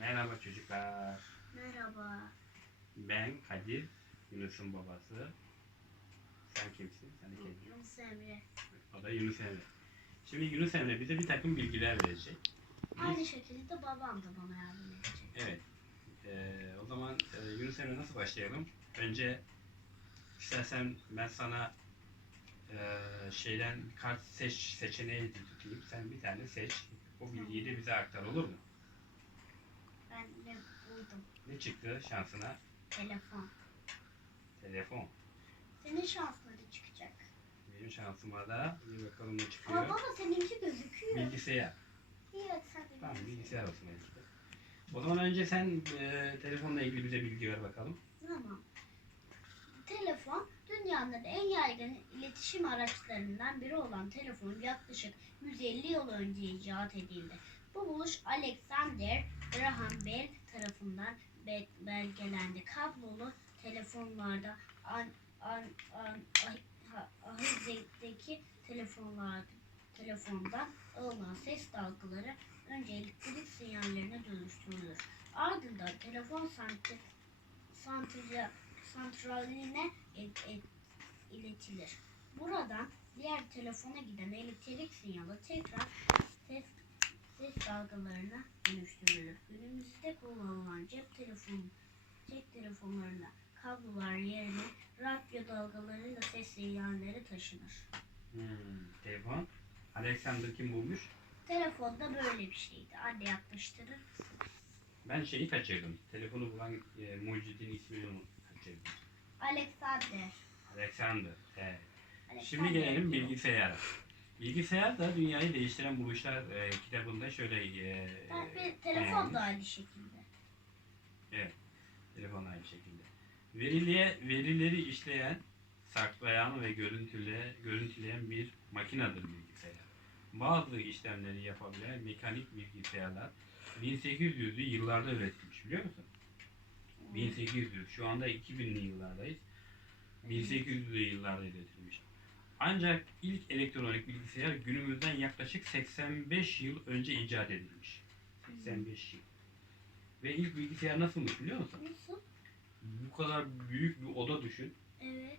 Merhaba çocuklar. Merhaba. Ben Kadir, Yunus'un babası. Sen kimsin? Sen de. Yunus Emre. O da Yunus Emre. Şimdi Yunus Emre bize bir takım bilgiler verecek. Aynı şekilde babam da bana yardım edecek. Evet. Ee, o zaman e, Yunus Emre nasıl başlayalım? Önce istersen ben sana e, şeyden kart seç seçeneği tutayım. Sen bir tane seç. O bilgiyi de bize aktar olur mu? De buldum. Ne çıktı şansına? Telefon. Telefon. Senin şansına da çıkacak. Benim şansıma da bir bakalım ne Ama çıkıyor. baba seninki gözüküyor. Bilgisayar. İyi hadi sen de Tamam bilgisayar. olsun belki. O zaman önce sen e, telefonla ilgili bize bilgi ver bakalım. Tamam. Telefon dünyanın en yaygın iletişim araçlarından biri olan telefon yaklaşık 150 yıl önce icat edildi. Bu buluş Alexander Graham Bell tarafından be- belgelendi. Kablolu telefonlarda an, an, an, ah- ahizdeki telefonlar telefondan alınan ses dalgaları önce elektrik sinyallerine dönüştürülür. Ardından telefon santri santrali- santraline et- et- iletilir. Buradan diğer telefona giden elektrik sinyali tekrar ses, dalgalarına dönüştürülür. Günümüzde kullanılan cep telefonu cep telefonlarında kablolar yerine radyo dalgalarıyla ses sinyalleri taşınır. Hmm, telefon. Alexander kim bulmuş? Telefonda böyle bir şeydi. Anne yapmıştırır. Ben şeyi kaçırdım. Telefonu bulan e, mucidin ismini kaçırdım. Alexander. Alexander. Evet. Alexander Şimdi gelelim bilgisayara. Bilgisayar da dünyayı değiştiren buluşlar e, kitabında şöyle e, bir telefon da aynı şekilde. Telefon aynı şekilde. Veriliye, verileri işleyen, saklayan ve görüntüle, görüntüleyen bir makinedir bilgisayar. Bazı işlemleri yapabilen mekanik bilgisayarlar 1800'lü yıllarda üretilmiş biliyor musun? 1800 şu anda 2000'li yıllardayız. 1800'lü yıllarda üretilmiş. Ancak ilk elektronik bilgisayar günümüzden yaklaşık 85 yıl önce icat edilmiş. 85 yıl. Ve ilk bilgisayar nasılmış biliyor musun? Nasıl? Bu kadar büyük bir oda düşün. Evet.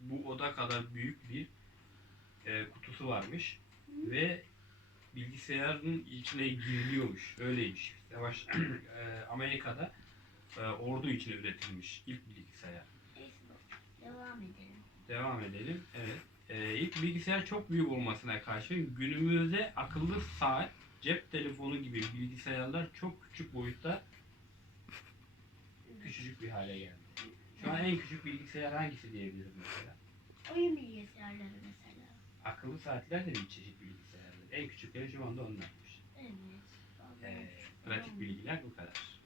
Bu oda kadar büyük bir e, kutusu varmış. Hı. Ve bilgisayarın içine giriliyormuş. Öyleymiş. Savaş e, Amerika'da e, ordu için üretilmiş ilk bilgisayar. Bak. Devam edelim. Devam edelim. Evet. Bilgisayar çok büyük olmasına karşın günümüzde akıllı saat, cep telefonu gibi bilgisayarlar çok küçük boyutta küçücük bir hale geldi. Şu an en küçük bilgisayar hangisi diyebiliriz mesela? Oyun bilgisayarları mesela. Akıllı saatler de bir çeşit bilgisayardır. En küçükleri şu anda onlarmış. Evet. Ee, pratik bilgiler bu kadar.